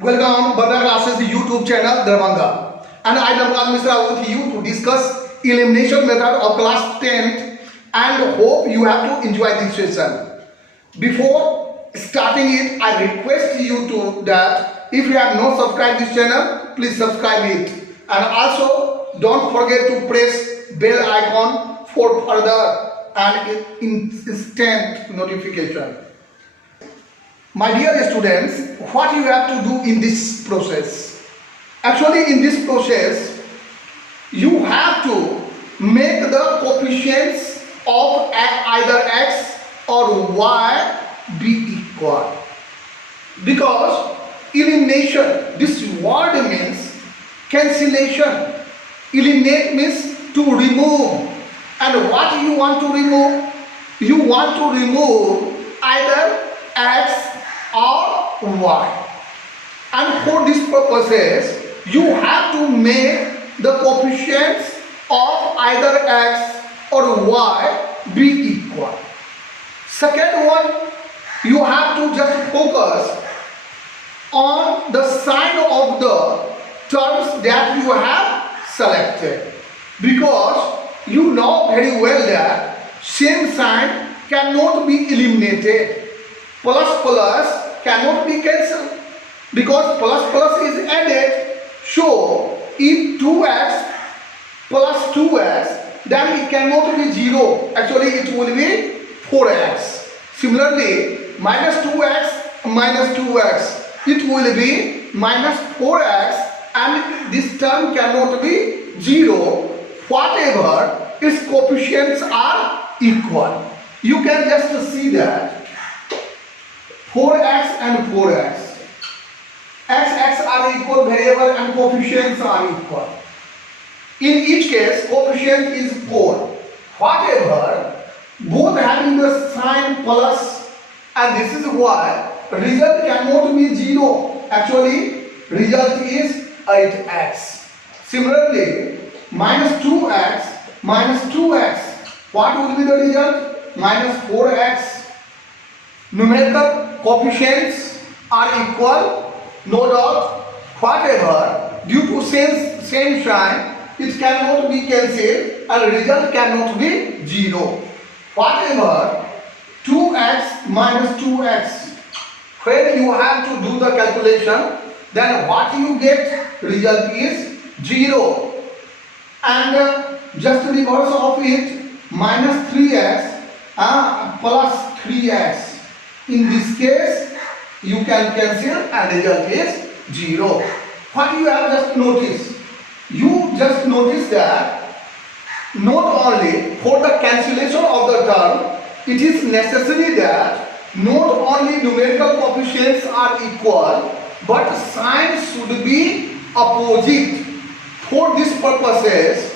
Welcome Vandana Classes YouTube channel Darbhanga, and I am Mr. with you to discuss elimination method of class 10th and hope you have to enjoy this session. Before starting it, I request you to that if you have not subscribed this channel, please subscribe it, and also don't forget to press bell icon for further and instant notification. My dear students, what you have to do in this process? Actually, in this process, you have to make the coefficients of either x or y be equal. Because elimination, this word means cancellation. Eliminate means to remove. And what you want to remove? You want to remove either x or y, and for these purposes you have to make the coefficients of either x or y be equal. Second one, you have to just focus on the sign of the terms that you have selected, because you know very well that same sign cannot be eliminated. Plus plus cannot be cancelled because plus plus is added. So if 2x plus 2x, then it cannot be 0. Actually it will be 4x. Similarly, minus 2x minus 2x, it will be minus 4x, and this term cannot be 0 whatever its coefficients are equal. You can just see that 4x and 4x. X are equal variable and coefficients are equal. In each case, coefficient is 4. Whatever, both having the sign plus, and this is why result cannot be 0. Actually, result is 8x. Similarly, minus 2x minus 2x. What will be the result? Minus 4x. Numerical coefficients are equal, no doubt. Whatever, due to same sign, it cannot be cancelled and result cannot be 0. Whatever, 2x minus 2x, when you have to do the calculation, then what you get, result is 0. And just reverse of it, minus 3x plus 3x. In this case, you can cancel and result is 0. What you have just noticed? You just notice that not only for the cancellation of the term, it is necessary that not only numerical coefficients are equal, but signs should be opposite. For these purposes,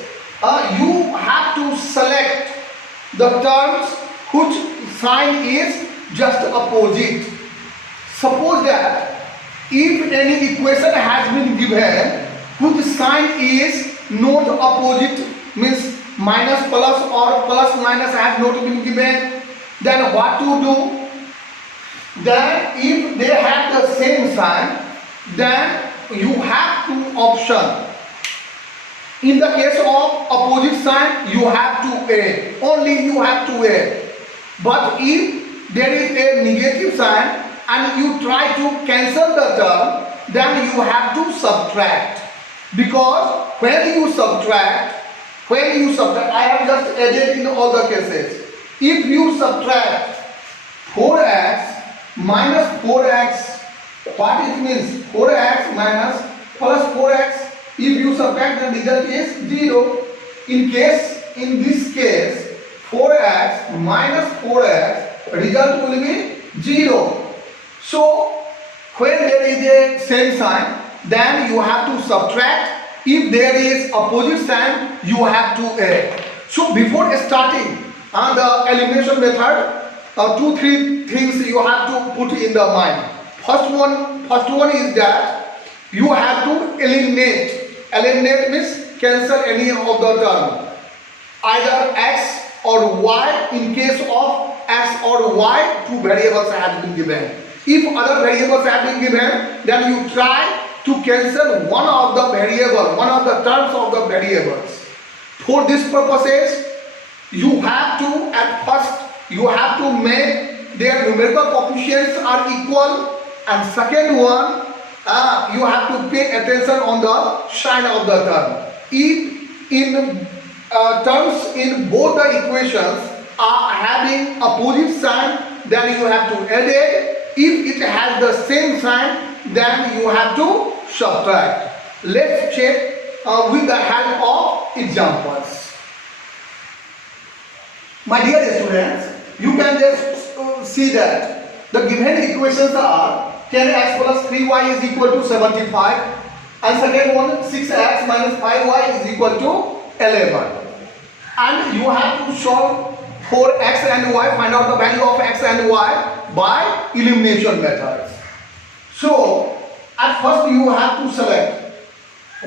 you have to select the terms whose sign is just opposite. Suppose that if any equation has been given whose sign is not opposite, means minus plus or plus minus has not been given, then what to do? Then if they have the same sign, then you have two options. In the case of opposite sign, you have to add. Only you have to add. But if there is a negative sign and you try to cancel the term, then you have to subtract. Because when you subtract, I have just added in all the cases. If you subtract 4x minus 4x, what it means? 4x minus plus 4x. If you subtract, the result is 0. In this case, 4x minus 4x, result will be 0. So when there is a same sign, then you have to subtract. If there is opposite sign, you have to add. So before starting the elimination method, 2-3 things you have to put in the mind. First one is that you have to eliminate. Eliminate means cancel any of the term, either x or y. In case of x or y, two variables have been given. If other variables have been given, then you try to cancel one of the variable, one of the terms of the variables. For this purposes, you have to, at first, you have to make their numerical coefficients are equal, and second one, you have to pay attention on the sign of the term. If in terms in both the equations are having opposite sign, then you have to add it. If it has the same sign, then you have to subtract. Let's check with the help of examples. My dear students, you can just see that the given equations are 10x plus 3y is equal to 75, and second one 6x minus 5y is equal to 11. And you have to solve for x and y, find out the value of x and y by elimination methods. So at first you have to select,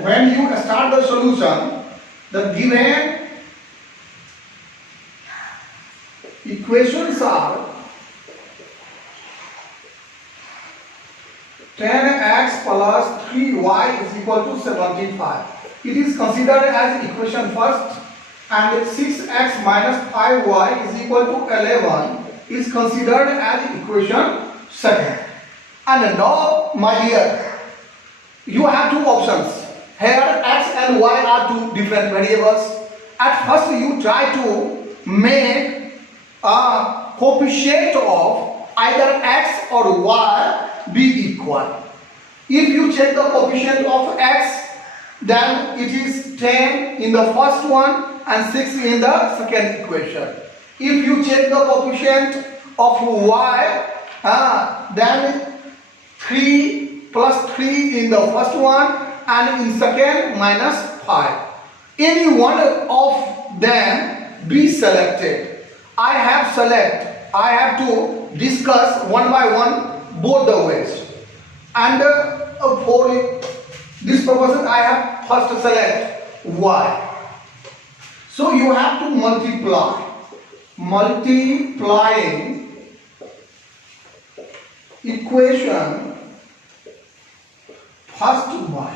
when you start the solution, the given equations are 10x plus 3y is equal to 75. It is considered as equation first, and 6x minus 5y is equal to 11 is considered as equation second. And now, my dear, you have two options. Here x and y are two different variables. At first you try to make a coefficient of either x or y be equal. If you check the coefficient of x, then it is 10 in the first one and 6 in the second equation. If you check the coefficient of y, then 3 plus 3 in the first one and in second minus 5. Any one of them be selected. I have to discuss one by one both the ways. And for this purpose I have first to select y. So you have to multiply. Multiplying equation first y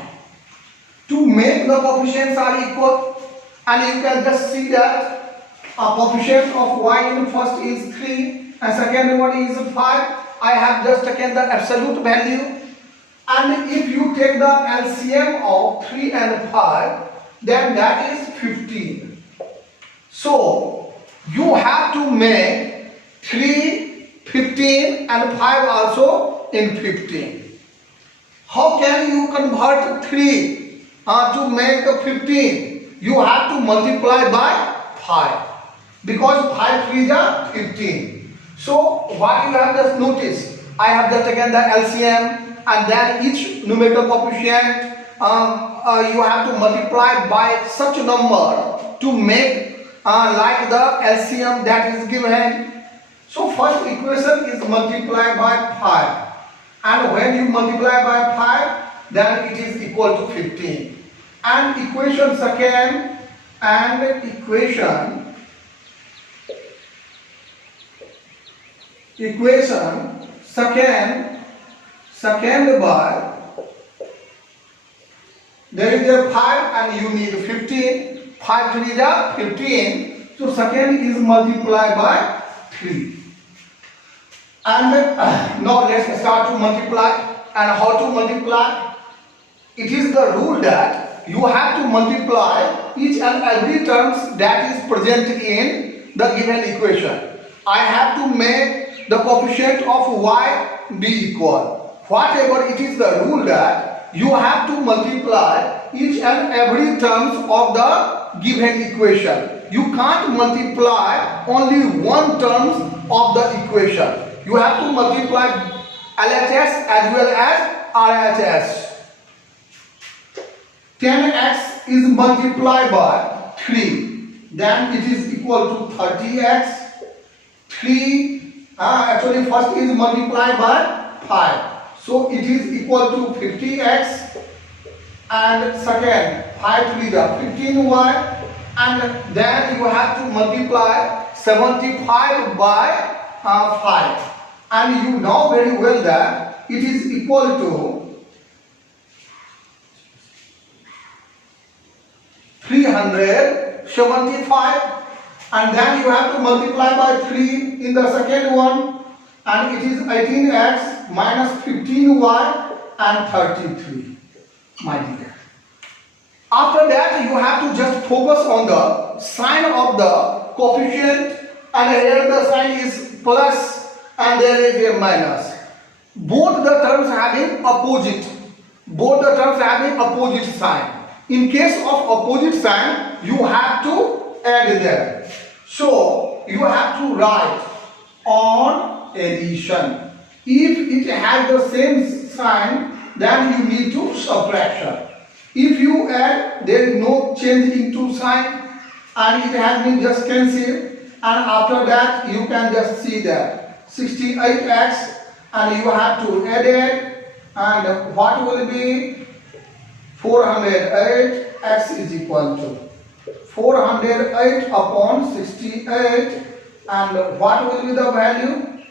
to make the coefficients are equal, and you can just see that a coefficient of y in first is 3 and second one is 5. I have just taken the absolute value, and if you take the LCM of 3 and 5, then that is 15. So you have to make 3 15 and 5 also in 15. How can you convert 3 to make the 15? You have to multiply by 5, because 5 3 is 15. So what you have just noticed, I have just taken the LCM, and then each numerical coefficient you have to multiply by such a number to make like the LCM that is given. So first equation is multiplied by 5, and when you multiply by 5, then it is equal to 15. And equation second and equation second by, there is a 5 and you need 15. 5 3 is 15. So second is multiplied by 3. And now let's start to multiply. And how to multiply? It is the rule that you have to multiply each and every terms that is present in the given equation. I have to make the coefficient of y be equal. Whatever it is the rule that you have to multiply each and every terms of the given equation. You can't multiply only one terms of the equation. You have to multiply LHS as well as RHS. 10x is multiplied by 3, then it is equal to 30x. 3 actually first is multiplied by 5, so it is equal to 50x, and second 5 3 is 15y, and then you have to multiply 75 by 5, and you know very well that it is equal to 375, and then you have to multiply by 3 in the second one, and it is 18x minus 15y and 33, my dear. After that you have to just focus on the sign of the coefficient, and here the sign is plus and there is a minus. Both the terms having opposite sign. In case of opposite sign, you have to add them. So you have to write on addition. If it has the same sign, then you need to subtraction. If you add, there is no change into sign and it has been just cancelled, and after that you can just see that 68x, and you have to add it, and what will be 408, x is equal to 408 upon 68, and what will be the value?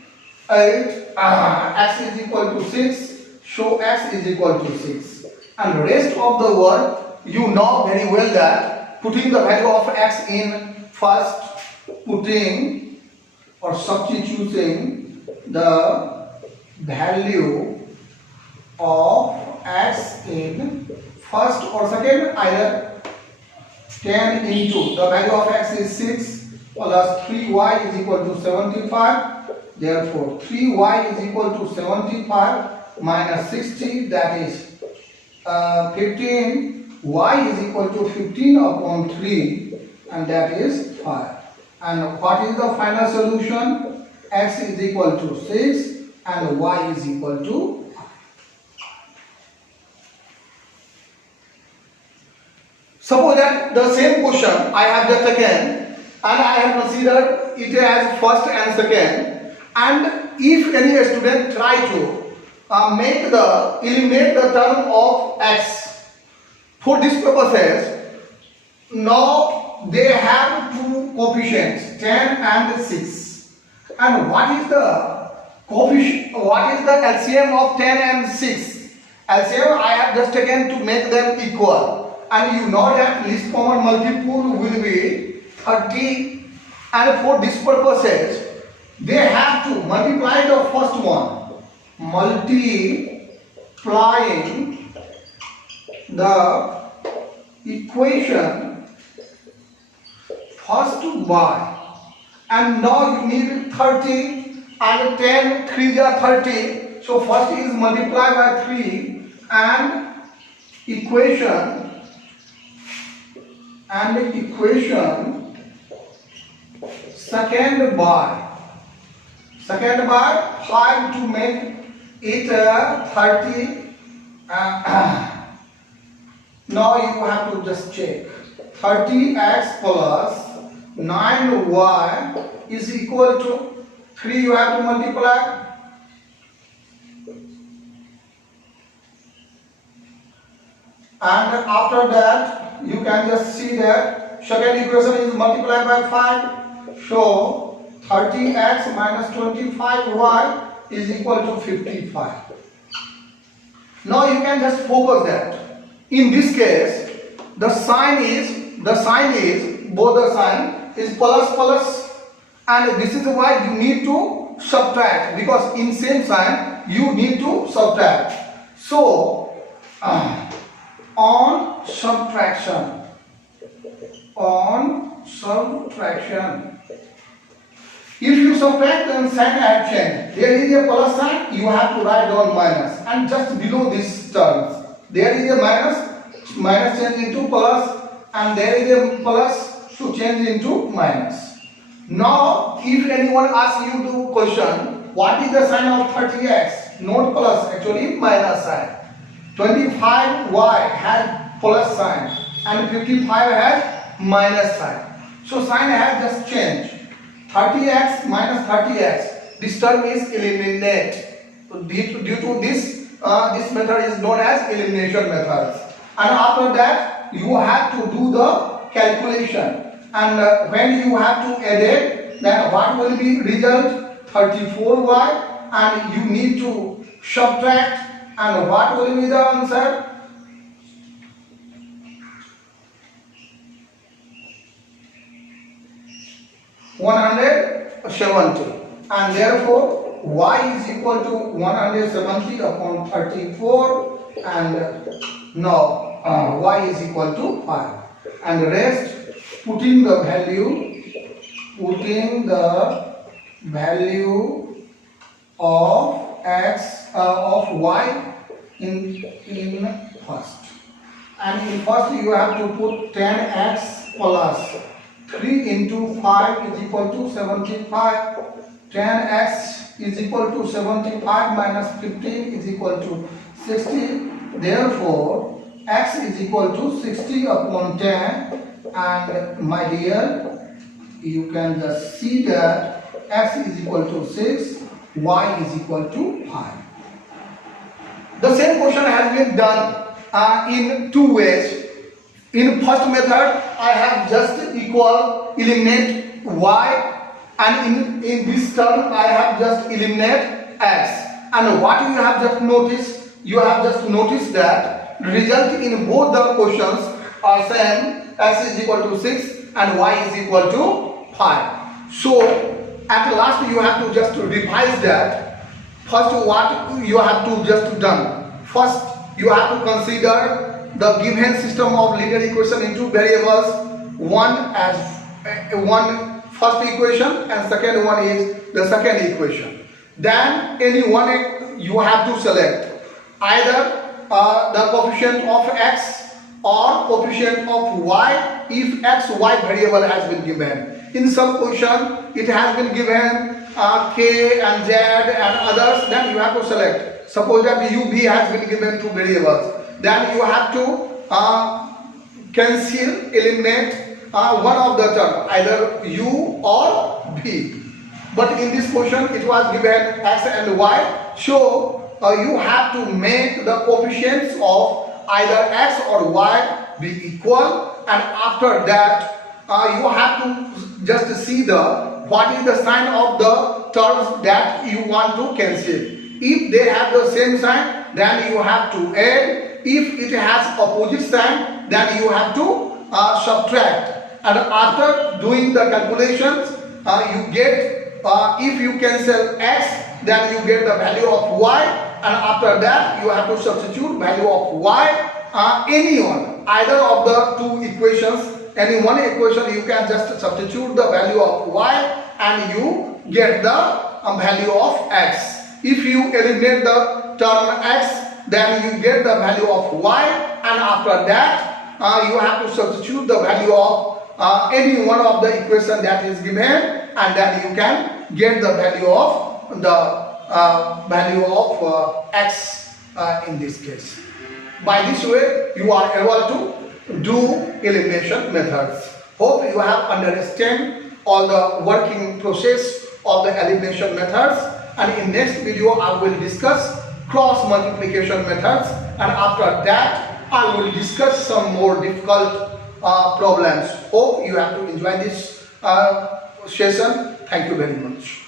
8, x is equal to 6, so x is equal to 6. And rest of the word, you know very well that putting the value of x in first, putting or substituting the value of x in first or second, either 10 into the value of x is 6 plus 3y is equal to 75. Therefore 3y is equal to 75 minus 60, that is 15. Y is equal to 15 upon 3, and that is 5. And what is the final solution? X is equal to 6 and y is equal to 5. Suppose that the same question I have just taken and I have considered it as first and second, and if any student try to eliminate the term of x, for this purposes, now they have two coefficients 10 and 6, and what is the coefficient, what is the LCM of 10 and 6? LCM I have just taken to make them equal, and you know that least common multiple will be 30, and for this purposes they have to multiply the first one, multiplying the equation first by, and now you need 30 and 10, 3 are 30, so first is multiply by 3 and equation second by 5 to make it 30. Now you have to just check 30x plus 9y is equal to 3, you have to multiply, and after that you can just see that second equation is multiplied by 5, so 30x minus 25y is equal to 55. Now you can just focus that in this case the sign is both the sign is plus, and this is why you need to subtract, because in same sign you need to subtract. So on subtraction, if you subtract, then sign have changed. There is a plus sign, you have to write down minus, and just below these terms there is a minus change into plus, and there is a plus to change into minus. Now if anyone asks you the question, what is the sign of 30x? Not plus, actually minus sign. 25y has plus sign and 55 has minus sign. So sign has just changed. 30x minus 30x, this term is eliminated. So due to this, this method is known as elimination method. And after that, you have to do the calculation. And when you have to add it, then what will be result? 34y, and you need to subtract, and what will be the answer? (170), and therefore y is equal to 170 upon 34, and now y is equal to 5, and the rest putting the value of x of y in first, and in first you have to put 10x plus 3 into 5 is equal to 75. 10x is equal to 75 minus 15 is equal to 60. Therefore, x is equal to 60 upon 10, and my dear, you can just see that x is equal to 6, y is equal to 5. The same question has been done in two ways. In first method, I have just eliminate y, and in this term I have just eliminate x. And what you have just noticed? You have just noticed that result in both the questions are same. X is equal to 6 and y is equal to 5. So at last you have to just revise that. First, what you have to just done? First, you have to consider the given system of linear equation in two variables. One as one first equation, and second one is the second equation. Then any one you have to select either the coefficient of x or coefficient of y if x, y variable has been given. In some question it has been given k and z and others, then you have to select. Suppose that u, v has been given two variables, then you have to eliminate one of the term, either u or v. But in this question it was given x and y, so you have to make the coefficients of either x or y be equal, and after that you have to just see what is the sign of the terms that you want to cancel. If they have the same sign, then you have to add. If it has opposite sign, then you have to subtract. And after doing the calculations, you get, if you cancel x, then you get the value of y, and after that you have to substitute value of y, any one, either of the two equations. Any one equation you can just substitute the value of y and you get the value of x. If you eliminate the term x, then you get the value of y, and after that you have to substitute the value of any one of the equation that is given, and then you can get the value of x in this case. By this way you are able to do elimination methods. Hope you have understand all the working process of the elimination methods, and in next video I will discuss cross multiplication methods, and after that I will discuss some more difficult problems. Hope you have to enjoy this session. Thank you very much.